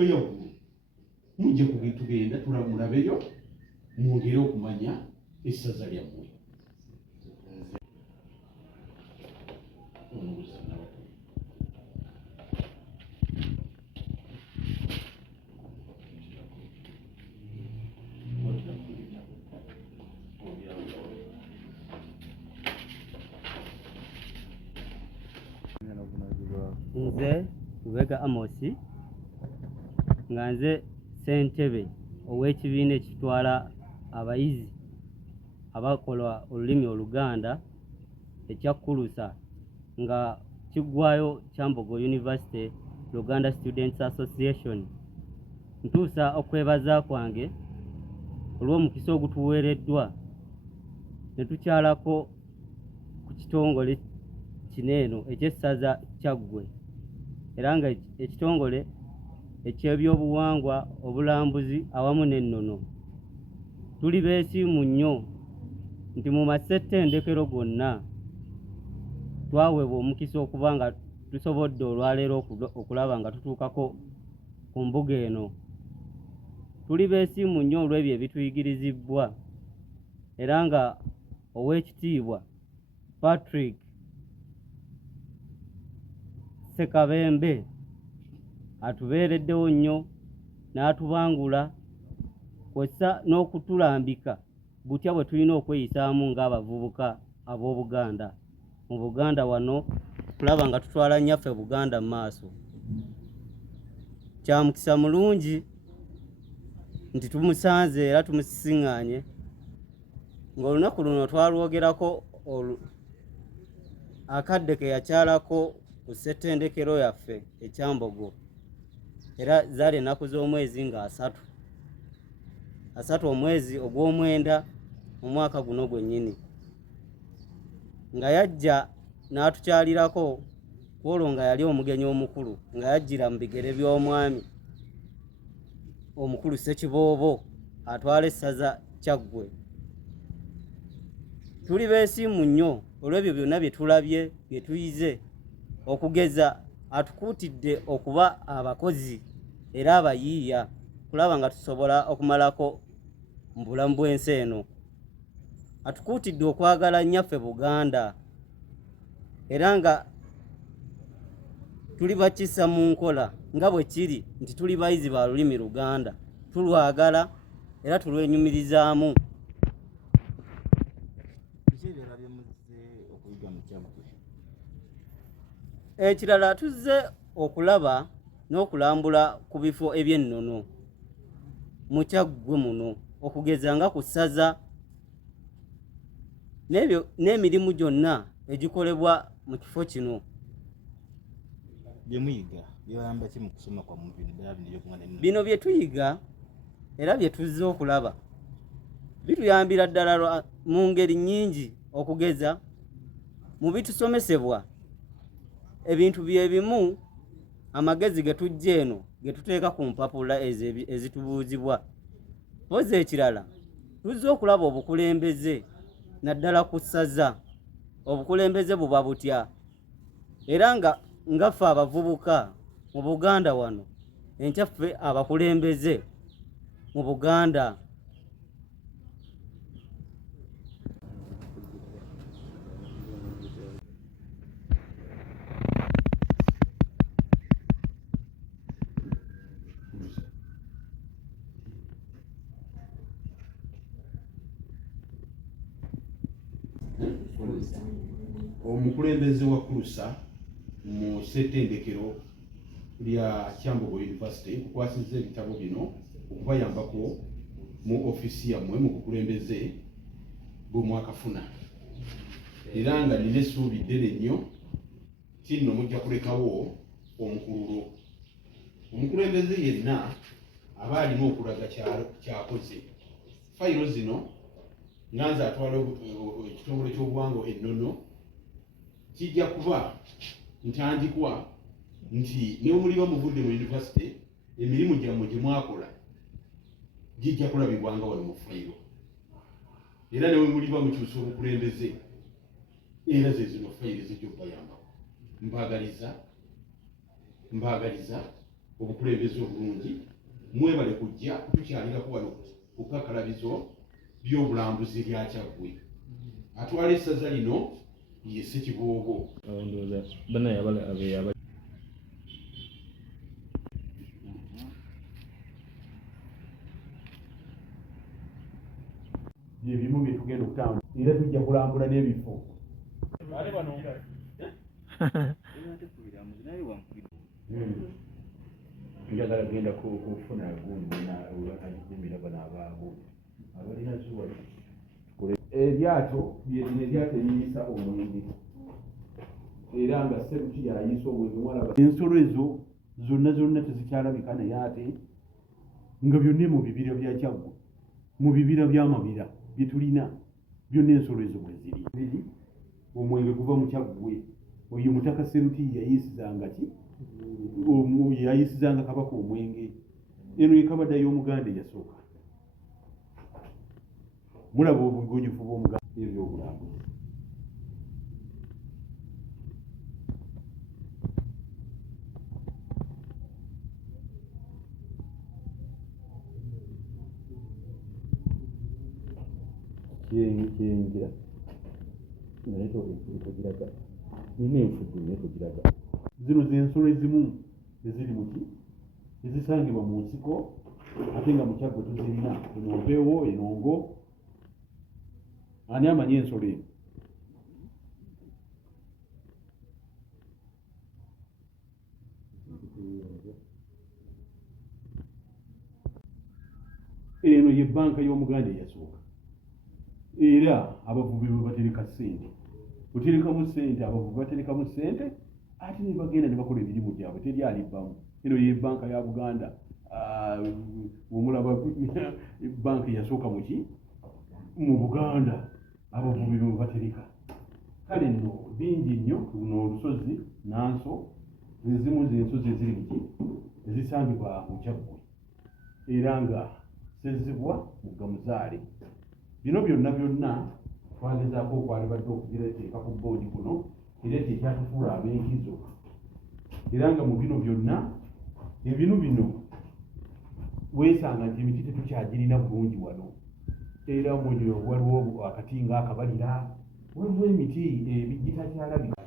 embuga ya waggulu mujje tugenda tulamulabeyo mwongere okumanya essaza lyammwe. Nze Lubega Amosi nga nze ssentebe ow'ekibiina ekitwala abayizi abakola olulimi Oluganda ekya Kulusa nga kiggwayo Kyambogo University Luganda Students Association. Ntuusa okwebaza kwange olw'omukisa ogutuweereddwa ne tukyalako ku kitongole kino eno eky'essaza Kyaggwe, era nga ekitongole eky'ebyobuwangwa obulambuzi awamu n'ennono. Tuli beesiimu nnyo nti mu masettendekero gonna twaweebwa omukisa okuba nga tusobodde olwaleero okulaba nga tutuukako ku mbuga eno. Tuli beesiimu nnyo olw'ebyo ebituyigirizibbwa, era nga Oweekitiibwa Patrick Ssekabembe atubeereddewo nnyo n'atubangula kwessa n'okutulambika butya bwe tulina okweyisaamu ng'abavubuka ab'Obuganda. Mu Buganda wano tulaba nga tutwala nnyaffe Buganda mu maaso. Kya mukisa mulungi nti tumusanze era tumusisiŋŋaanye ng'olunaku luno twalwogerako akadde ke yakyalako ku ssettendekero yaffe ekyambogo, era zaali ennaku z'omwezi nga 3 omwezi ogw'omwenda mu mwaka guno gwennyini, nga yajja n'atukyalirako kwolwo nga yali omugenyi omukulu nga yajjira mu bigere by'omwami omukulu Ssekiboobo atwala essaza Kyaggwe. Tuli beesiimu nnyo olw'ebyo byonna bye tulabye bye tuyize, okugeza atukuutidde okuba abakozi era abayiiya kulaba nga tusobola okumalako mu bulamu bw'ensi eno. Atukuutidde okwagala nnyaffe Buganda era nga tuli bakisa mu nkola nga bwe kiri nti tuli bayizi ba lulimi Luganda, tulwagala era tulwenyumirizaamu. Ekirala tuzze okulaba n'okulambula ku bifo eby'ennono mu Kyaggwe muno, okugeza nga ku ssaza n'emirimu gyonna egikolebwa mu kifo kino. Bino bye tuyiga era bye tuzze okulaba bituyambira ddala mu ngeri nnyingi, okugeza mu bitusomesebwa ebintu bye bimu amagezi ge tujja eno ge tuteeka ku mpapula ezitubuuzibwa. Pozi ekirala tuzze okulaba obukulembeze naddala ku ssaza. Obukulembeze buba butya, era nga ffe abavubuka mu Buganda wano, enkyaffe abakulembeze mu Buganda. Omukulembeze wa Kulusa mu ssettendekero lya Kyambogo University kukwasizza ebitabo bino okubayambako mu ofisi yammwe mu bukulembeze bwe mwakafuna, era nga nina essuubi ddene nnyo tinno mujja kulekawo omukululo. Omukulembeze yenna aba alina okulaga kyakoze. Fayiro zino nganze atwala ekitongole ky'obuwangwa ennono kijja kuba ntandikwa nti ne muliba muvudde mu university emirimu gyammwe gye mwakola gijja kulabibwanga wano mu fayiro, era ne muliba mukyusa obukulembeze era ze zino fayiro zijja okubayambako. Mbaagaliza obukulembeze obulungi mwebale kujja tukyalirako wano ku kakalabizo by'obulambuzi lya Kyaggwe atwala essaza lino ye Ssekiboobo. Byebimu bye tugenda okutambula era tujja kulambula n'ebifo. Njagala genda kufuna gundi agigumira bano abaabo abalina zuwa eryato eryato eriyisa omwenge era nga Sseruti yayisa omwenge mwalaba ensolo ezo zonna tezikyalabika naye ate nga byonna mu bibira bya Kyaggwe mu bibira by'amabira bye tulina byonna ensolo ezo bwe ziri. Omwenge guva mu Kyaggwe oyo Mutaka Sseruti yayisizanga ki yayisizanga Kabaka omwenge. Eno ye Kabada y'Omuganda eyasooka. Mulaba obugonyifu bw'Omuganda ebyobulambuzi. Kyengira naye togiraga nina enfudu naye togiraga. Zino z'ensolo ezimu eziri muki ezisangibwa mu nsiko ate nga mu Kyaggwe tuzirina eno mpeewo enongo. Ani amanyi ensolo eno? Eno ye banka y'Omuganda eyasooka era abavubi bwe batereka ssente oterekamu ssente abavubi baterekamu ssente ate ne bagenda ne bakola emirimu gyabwe teri alibbamu. Eno ye banka ya Buganda. Omulaba banka eyasooka muki mu Buganda abavubi bwe batereka. Kale nno bingi nnyo luno olusozi Nanso ezimu z'ensozi eziri muki ezisangibwa mu Kyaggwe era nga Sezibwa mu Gamuzaale. Bino byonna twagezaako okwalibadde okugireteeka ku boodi kuno era tekyatufuula ab'enkizo era nga mu bino byonna bino weesanga nti emiti tetukyagirina bulungi wano era omuliro waliwo akati ng'akabalira waliwo emiti gitakyalabika.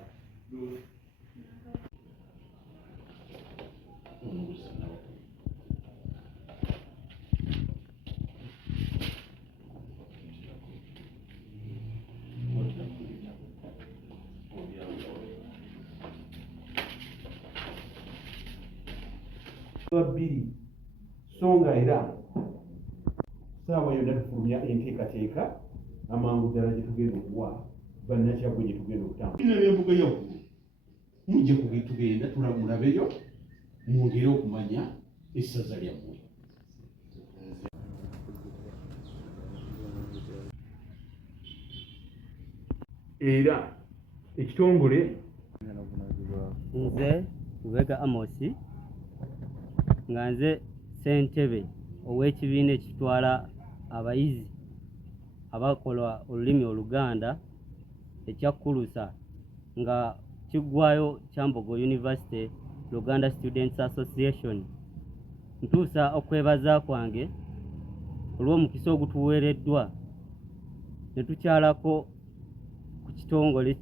Bbiri songa era saawa yonna tufulumya enteekateeka amangu ddala gye tugenda okuwa Bannakyaggwe gye tugenda okutambula. Ina n'embuga yaggulu mujje tugenda mulabeyo mwongere okumanya essaza lyammwe. Era ekitongole nze Lubega Amosi nga nze ssentebe ow'ekibiina ekitwala abayizi abakola olulimi Oluganda ekyakkulusa nga kiggwayo Kyambogo University Luganda Students Association. Ntuusa okwebaza kwange olw'omukisa ogutuweereddwa ne tukyalako ku kitongole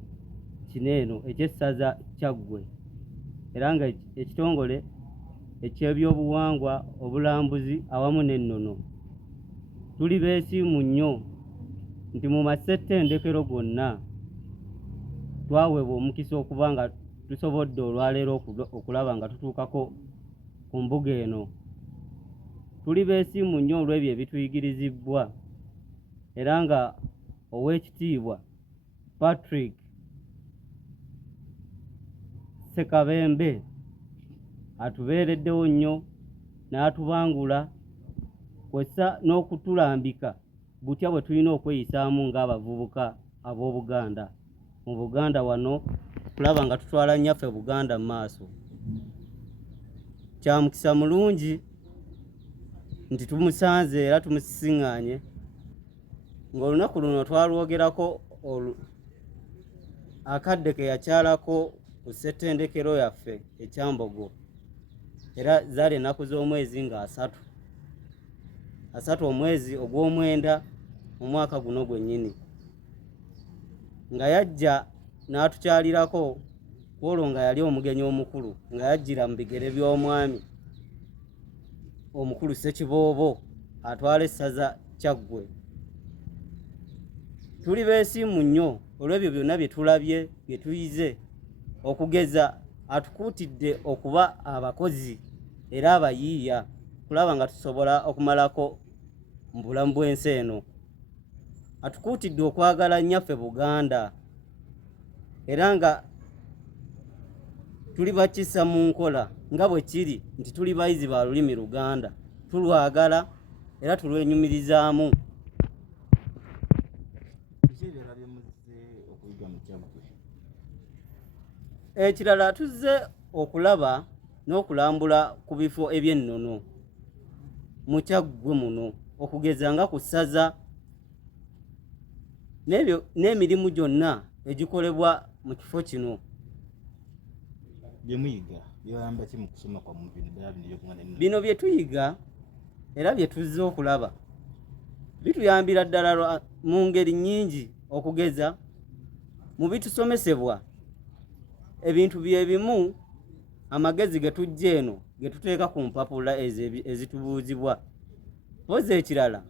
kino eno eky'essaza Kyaggwe era nga ekitongole eky'ebyobuwangwa obulambuzi awamu n'ennono. Tuli beesiimu nnyo nti mu masettendekero gonna twaweebwa omukisa okuba nga tusobodde olwaleero okulaba nga tutuukako ku mbuga eno. Tuli beesiimu nnyo olw'ebyo ebituyigirizibbwa era nga Oweekitiibwa Patrick Ssekabembe atubeereddewo nnyo n'atubangula kwessa n'okutulambika butya bwe tulina okweyisaamu ng'abavubuka ab'Obuganda mu Buganda wano kulaba nga tutwala nnyaffe Buganda mu maaso. Kya mukisa mulungi nti tumusanze era tumusisiŋŋaanye ng'olunaku luno twalwogerako akadde ke yakyalako ku ssettendekero yaffe ekyambogo era zaali ennaku z'omwezi nga 3 omwezi ogw'omwenda mu mwaka guno gwennyini, nga yajja n'atukyalirako kwolwo nga yali omugenyi omukulu, nga yajjira mu bigere by'omwami omukulu Ssekiboobo atwala essaza Kyaggwe. Tuli beesimu nnyo olw'ebyo byonna bye tulabye bye tuyize, okugeza atukuutidde okuba abakozi era abayiiya, kulaba nga tusobola okumalako mu bulamu bw'ensi eno. Atukuutidde okwagala nnyaffe Buganda era nga tuli bakisa mu nkola nga bwe kiri nti tuli bayizi ba lulimi Luganda, tulwagala era tulwenyumirizaamu. Ekirala tuzze okulaba n'okulambula ku bifo eby'ennono mu Kyaggwe muno, okugeza nga ku ssaza n'emirimu gyonna egikolebwa mu kifo kino. Bino bye tuyiga era bye tuzze okulaba bituyambira ddala mu ngeri nnyingi, okugeza mu bitusomesebwa ebintu bye bimu amagezi ge tujja eno ge tuteeka ku mpapula ezitubuuzibwa. Pozi ekirala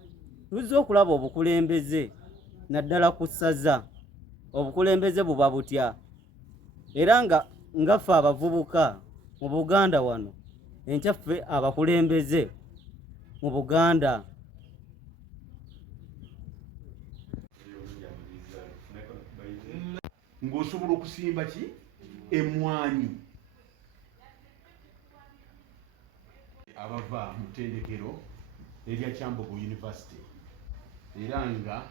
tuzze okulaba obukulembeze naddala ku ssaza, obukulembeze buba butya, era nga ffe abavubuka mu Buganda wano, enkyaffe abakulembeze mu Buganda. Ng'osobola okusimba ki? Emmwanyi. Abava mu ttendekero erya Kyambogo University, era nga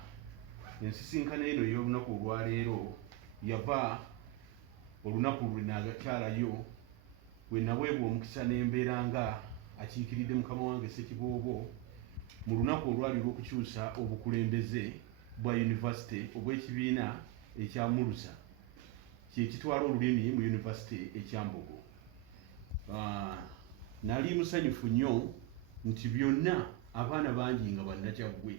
ensisinkano eno ey'olunaku olwaleero yava olunaku lwe nagakyalayo we naweebwa omukisa n'embeera nga akiikiridde mukama wange Ssekiboobo mu lunaku olwali lw'okukyusa obukulembeze bwa yunivasite obw'ekibiina ekya Murusa kyekitwala olulimi mu yunivasite ekyambogo. Nali musanyufu nnyo nti byonna abaana bangi nga bannakyagwe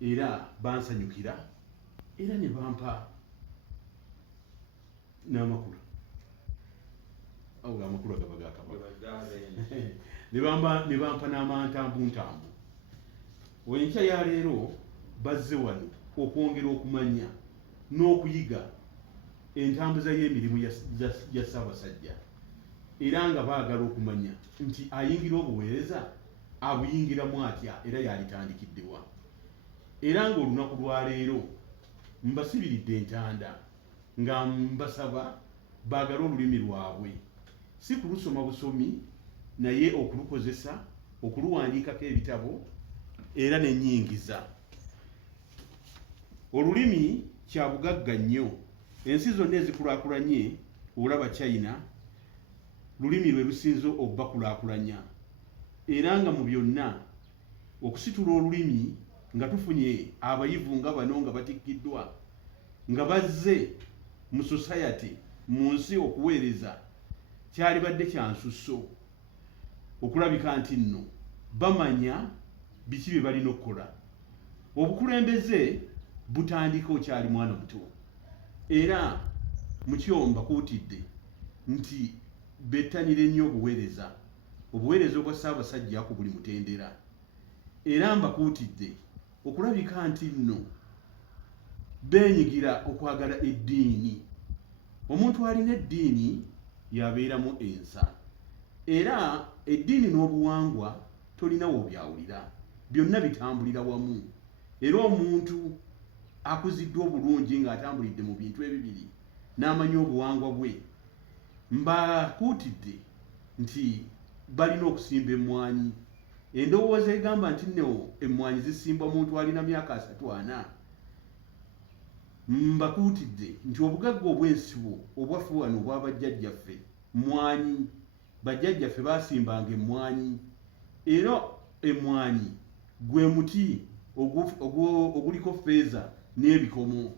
era bansanyukira era ne bampa n'amakulu. Amakulu agaba gakabaka ne bampa n'amantambuntambu. Enkya ya leero bazze wano okwongera okumanya n'okuyiga entambuza y'emirimu ya Ssaabasajja, era nga baagala okumanya nti ayingira obuweereza abuyingiramu atya era yalitandikiddewa. Era ng'olunaku lwa leero mbasibiridde entanda nga mbasaba baagala olulimi lwabwe, si kulusoma busomi naye okulukozesa, okuluwandiikako ebitabo era n'ennyingiza. Olulimi kya bugagga nnyo. Ensi zonna ezikulaakulanye olaba China, lulimi lwe lusinze okubakulaakulanya, era nga mu byonna okusitula olulimi nga tufunye abayivu nga bano nga batikkiddwa nga bazze mu society mu nsi okuweereza, kyali badde kya nsusso okulabika nti nno bamanya biki bye balina okukola. Obukulembeze butandika okyali mwana muto, era mukyomba kuutidde nti bettanire nnyo obuweereza obwa Ssaabasajja ku buli mutendera, era mbakuutidde okulabika nti nno beenyigira okwagala eddiini. Omuntu alina eddiini yabeeramu ensa, era eddiini n'obuwangwa tolinawo byawulira, byonna bitambulira wamu. Era omuntu akuziddwa obulungi ng'atambulidde mu bintu ebibiri n'amanya obuwangwa bwe, mbakuutidde nti balina okusimba emmwanyi. Endowooza egamba nti nno emmwanyi zisimbwa muntu alina myaka 30-40, mbakuutidde nti obugagga obw'ensibo obwaffe wano obwa bajjajjaffe mmwanyi. Bajjajjaffe baasimbanga emmwanyi, era emmwanyi gwe muti oguliko ffeeza n'ebikomo.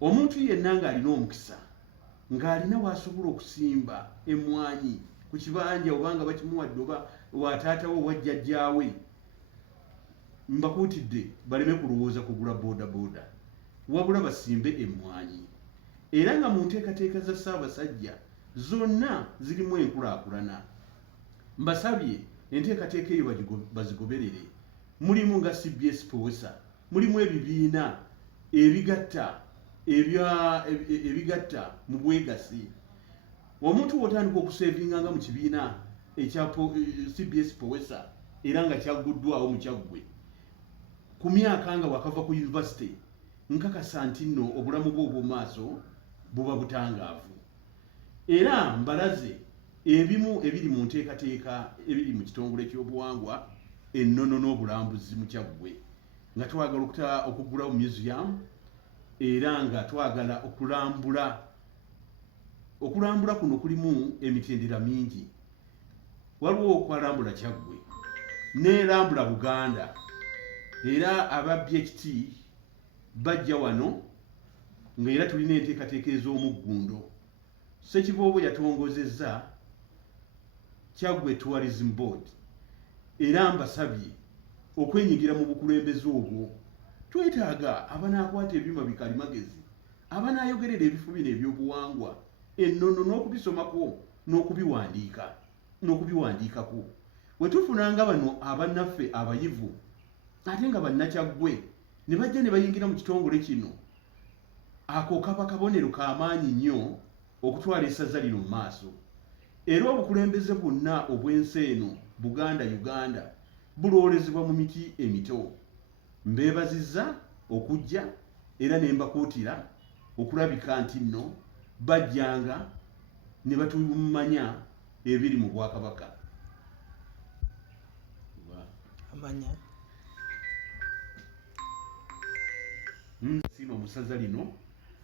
Omuntu yenna ng'alina omukisa ng'alina w'asobola okusimba emmwanyi ku ku kibanja obanga bakimuwadde oba wataatawo wajjajjaawe, mbakuutidde baleme kulowooza kugula boodabooda, wabula basimbe emmwanyi. Era nga mu nteekateeka za Ssaabasajja zonna zirimu enkulaakulana. Mbasabye enteekateeka eyo bazigoberere. Mulimu nga CBS Powesa, mulimu ebibiina ebigatta mu bwegasi. Omuntu wotandika okusevinga mu kibiina ekya CBS Powesa era nga kyagguddwawo mu Kyaggwe ku myaka nga wakava ku university, nkakasa nti nno obulamu bwo obw'omu maaso buba butangaavu. Era mbalaze ebimu ebiri mu nteekateeka ebiri mu kitongole ky'obuwangwa ennono n'obulambuzi mu Kyaggwe, nga twagala okugulawo museum era nga twagala okulambula kuno kulimu emitendera mingi. Waliwo okwalambula Kyaggwe n'erambula Buganda, era aba BHT bajja wano nga era tulina enteekateeka ez'omuggundo. Ssekiboobo yatongozezza Kyaggwe Tourism Board, era mbasabye okwenyigira mu bukulembeze obwo. Twetaaga abanaakwata ebyuma bikalimagezi, abanaayogerera ebifo bino ebyobuwangwa ennono n'okubisomako n'okubiwandiikako. Bwe tufunanga bano abannaffe abayivu ate nga bannakyaggwe ne bajja ne bayingira mu kitongole kino, ako kaba kabonero k'amaanyi nnyo okutwala essaza lino mu maaso. Era obukulembeze bwonna obw'ensi eno Buganda, Uganda buloolezebwa mu miti emito. Mbeebazizza okujja era ne mbakuutira okulabika nti nno bajjanga ne batumanya ebiri mu Bwakabaka. Amanya sino omusaza lino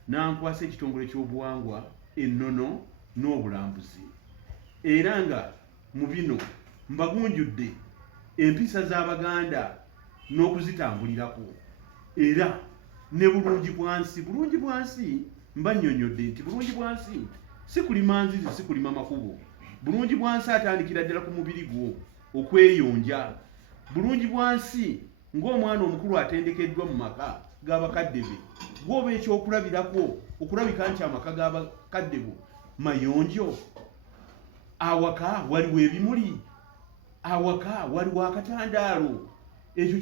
nankwasa ekitongole ky'obuwangwa ennono n'obulambuzi, era nga mu bino mbagunjudde empisa z'Abaganda n'okuzitambulirako, era ne bulungi bwansi mbannyonnyodde nti bulungi bwansi si kulima nzizi, si kulima makubo. Bulungi bwansi atandikira ddala ku mubiri gwo okweyonja. Bulungi bwansi ng'omwana omukulu atendekeddwa mu maka g'abakadde be, gw'oba ekyokulabirako okulabika nti amaka g'abakadde bo mayonjo. Awaka waliwo ebimuli, awaka waliwo akatandaalo. Ekyo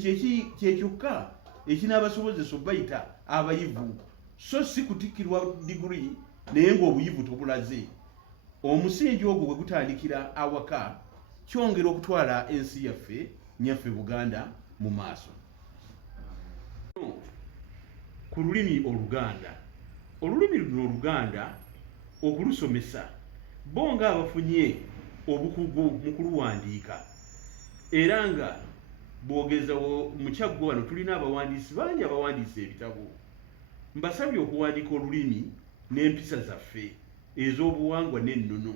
kyekyokka ekinaabasobozesa obayita abayivu, so si kutikkirwa diguri naye ng'obuyivu tobulaze. Omusingi ogwo bwe gutandikira awaka, kyongera okutwala ensi yaffe nyaffe Buganda mu maaso. Ku lulimi Oluganda, olulimi luno Oluganda okulusomesa bo nga abafunye obukugu mu kuluwandiika, era nga bwogezawo mu Kyaggwe wano tulina abawandiisi bangi abawandiisa ebitabo. Mbasabye okuwandiika olulimi n'empisa zaffe ez'obuwangwa n'ennono,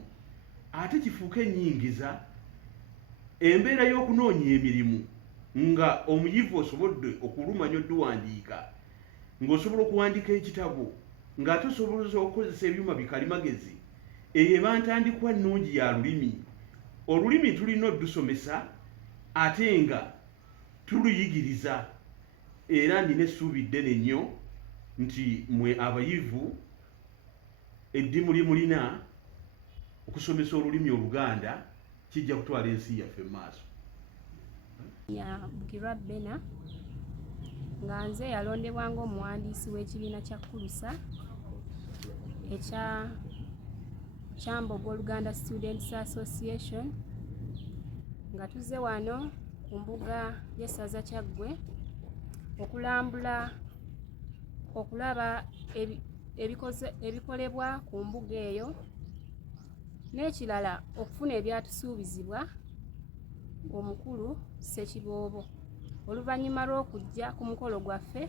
ate kifuuke ennyingiza, embeera y'okunoonya emirimu nga omuyivu osobodde okulumanya odduwandiika, ng'osobola okuwandiika ekitabo ng'ate osobola okukozesa ebyuma bikalimagezi. Eyo eba ntandikwa nnungi ya lulimi. Olulimi tulina oddusomesa ate nga tuluyigiriza, era nina essuubi ddene nnyo nti mwe abayivu eddimu lye mulina okusomesa olulimi Oluganda kijja kutwala ensi yaffe mu maaso. Ya Bukirwa Bena nga nze yalondebwa ng'omuwandiisi w'ekibiina kya Kulusa ekya Kyambogo Oluganda Students Association, nga tuzze wano ku mbuga y'essaza Kyaggwe okulaba ebikolebwa ku mbuga eyo, n'ekirala okufuna ebyatusuubizibwa omukulu Ssekiboobo oluvannyuma lw'okujja ku mukolo gwaffe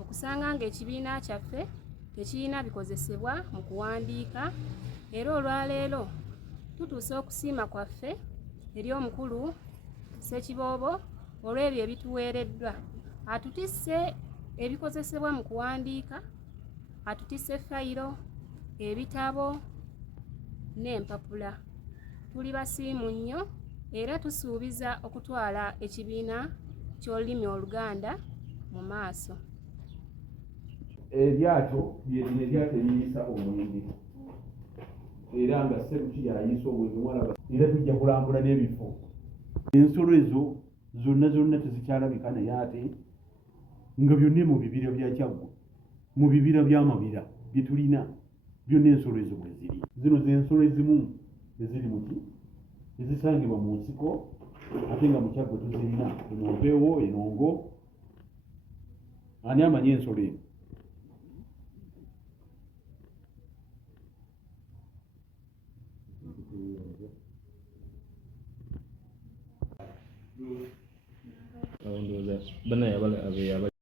okusanga ng'ekibiina kyaffe tekirina bikozesebwa mu kuwandiika. Era olwaleero tutuuse okusiima kwaffe eri omukulu Ssekiboobo olw'ebyo ebituweereddwa. Atutisse ebikozesebwa mu kuwandiika, atutisse fayiro, ebitabo n'empapula. tuli basiimu nnyo era tusuubiza okutwala ekibiina ky'olulimi Oluganda mu maaso. Eryato ly'erino eryato eriyisa omwenge era nga Sseruki y'ayisa omwenge mwalaba era tujja kulambula n'ebifo. Ensolo ezo zonna tezikyalabika naye ate nga byonna mu bibira bya Kyaggwe, mu bibira by'amabira bye tulina byonna ensolo ezo bwe ziri. Zino z'ensolo ezimu eziri muki ezisangibwa mu nsiko ate nga mu Kyaggwe tuzirina eno mpeewo, enongo. Ani amanyi ensolo eno? Ndowooza bannayabala